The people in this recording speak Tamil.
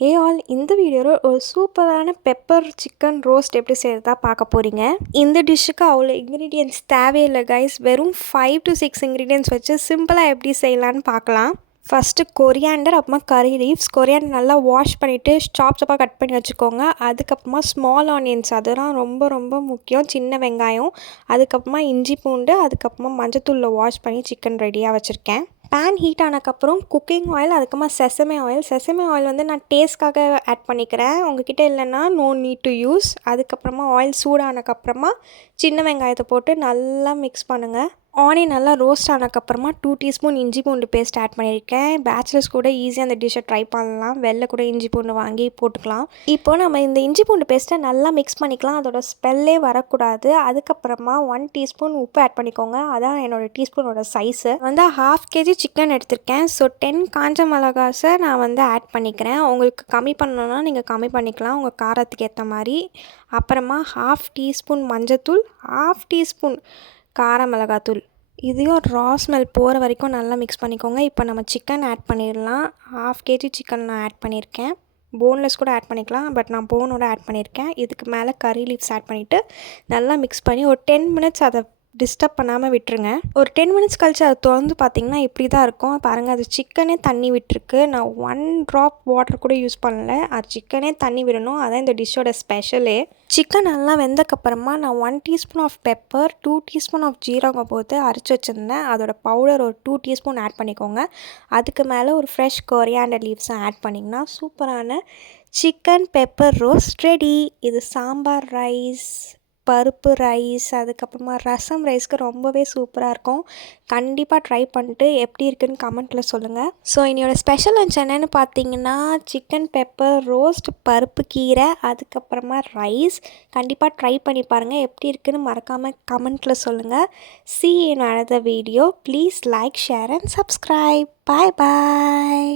ஏ ஆல் இந்த வீடியோவில் ஒரு சூப்பரான பெப்பர் சிக்கன் ரோஸ்ட் எப்படி செய்கிறதா பார்க்க போகிறீங்க. இந்த டிஷ்ஷுக்கு அவ்வளோ இன்க்ரீடியன்ட்ஸ் தேவையில்லை கைஸ். வெறும் 5 to 6 இன்க்ரீடியன்ட்ஸ் வச்சு சிம்பிளாக எப்படி செய்யலான்னு பார்க்கலாம். ஃபஸ்ட்டு கொரியாண்டர், அப்புறமா கறி லீவ்ஸ். கொரியாண்டர் நல்லா வாஷ் பண்ணிவிட்டு சாப்பாக கட் பண்ணி வச்சுக்கோங்க. அதுக்கப்புறமா ஸ்மால் ஆனியன்ஸ், அதெல்லாம் ரொம்ப ரொம்ப முக்கியம். சின்ன வெங்காயம், அதுக்கப்புறமா இஞ்சி பூண்டு, அதுக்கப்புறமா மஞ்சத்தூளில் வாஷ் பண்ணி சிக்கன் ரெடியாக வச்சுருக்கேன். பேன் ஹீட் ஆனதுக்கப்புறம் குக்கிங் ஆயில், அதுக்கப்புறமா செசமே ஆயில். செசமே ஆயில் வந்து நான் டேஸ்ட்காக ஆட் பண்ணிக்கிறேன். உங்ககிட்ட இல்லைன்னா நோ நீட் டு யூஸ். அதுக்கப்புறமா ஆயில் சூடானதுக்கப்புறமா சின்ன வெங்காயத்தை போட்டு நல்லா மிக்ஸ் பண்ணுங்கள். ஆனியன் நல்லா ரோஸ்ட் ஆனதுக்கப்புறமா 2 டீஸ்பூன் இஞ்சி பூண்டு பேஸ்ட் ஆட் பண்ணியிருக்கேன். பேச்சுலர்ஸ் கூட ஈஸியாக அந்த டிஷ்ஷை ட்ரை பண்ணலாம். வெளில கூட இஞ்சி பூண்டு வாங்கி போட்டுக்கலாம். இப்போ நம்ம இந்த இஞ்சி பூண்டு பேஸ்ட்டை நல்லா மிக்ஸ் பண்ணிக்கலாம். அதோட ஸ்மெல்லே வரக்கூடாது. அதுக்கப்புறமா 1 டீஸ்பூன் உப்பு ஆட் பண்ணிக்கோங்க. அதான் என்னோடய டீஸ்பூனோட சைஸு. வந்து 1/2 kg சிக்கன் எடுத்திருக்கேன். ஸோ 10 காஞ்ச மிளகாஸை நான் வந்து ஆட் பண்ணிக்கிறேன். உங்களுக்கு கம்மி பண்ணணுன்னா நீங்கள் கம்மி பண்ணிக்கலாம் உங்கள் காரத்துக்கு ஏற்ற மாதிரி. அப்புறமா 1/2 டீஸ்பூன் மஞ்சத்தூள், 1/2 டீஸ்பூன் கார மிளகாத்தூள். இதையும் ரா ஸ்மெல் போகிற வரைக்கும் நல்லா மிக்ஸ் பண்ணிக்கோங்க. இப்போ நம்ம சிக்கன் ஆட் பண்ணிடலாம். 1/2 kg சிக்கன் நான் ஆட் பண்ணியிருக்கேன். போன்லெஸ் கூட ஆட் பண்ணிக்கலாம், பட் நான் போனோட ஆட் பண்ணியிருக்கேன். இதுக்கு மேலே கறி லீவ்ஸ் ஆட் பண்ணிவிட்டு நல்லா மிக்ஸ் பண்ணி ஒரு 10 மினிட்ஸ் அதை டிஸ்டர்ப் பண்ணாமல் விட்டுருங்க. ஒரு 10 மினிட்ஸ் கழிச்சு அதை திறந்து பார்த்தீங்கன்னா இப்படி தான் இருக்கும். பாருங்கள், அது சிக்கனே தண்ணி விட்டுருக்கு. நான் 1 ட்ராப் வாட்டர் கூட யூஸ் பண்ணல. அது சிக்கனே தண்ணி விடணும். அதான் இந்த டிஷ்ஷோட ஸ்பெஷலே. சிக்கன் நல்லா வெந்தக்கப்புறமா நான் 1 teaspoon of pepper, 2 teaspoon of ஜீரகம் போட்டு அரைச்சி வச்சுருந்தேன். அதோட பவுடர் ஒரு 2 டீஸ்பூன் ஆட் பண்ணிக்கோங்க. அதுக்கு மேலே ஒரு ஃப்ரெஷ் கொரியாண்டர் லீவ்ஸை ஆட் பண்ணிங்கன்னா சூப்பரான சிக்கன் பெப்பர் ரோஸ்ட் ரெடி. இது சாம்பார் ரைஸ், பருப்பு ரைஸ், அதுக்கப்புறமா ரசம் ரைஸ்க்கு ரொம்பவே சூப்பராக இருக்கும். கண்டிப்பாக ட்ரை பண்ணிட்டு எப்படி இருக்குன்னு கமெண்ட்டில் சொல்லுங்கள். ஸோ என்னோடய ஸ்பெஷல் லன்ச் என்னென்னு பார்த்தீங்கன்னா சிக்கன் பெப்பர் ரோஸ்ட், பருப்பு கீரை, அதுக்கப்புறமா ரைஸ். கண்டிப்பாக ட்ரை பண்ணி பாருங்கள். எப்படி இருக்குன்னு மறக்காமல் கமெண்ட்டில் சொல்லுங்கள். See you in another video. Please like, share and subscribe. Bye bye.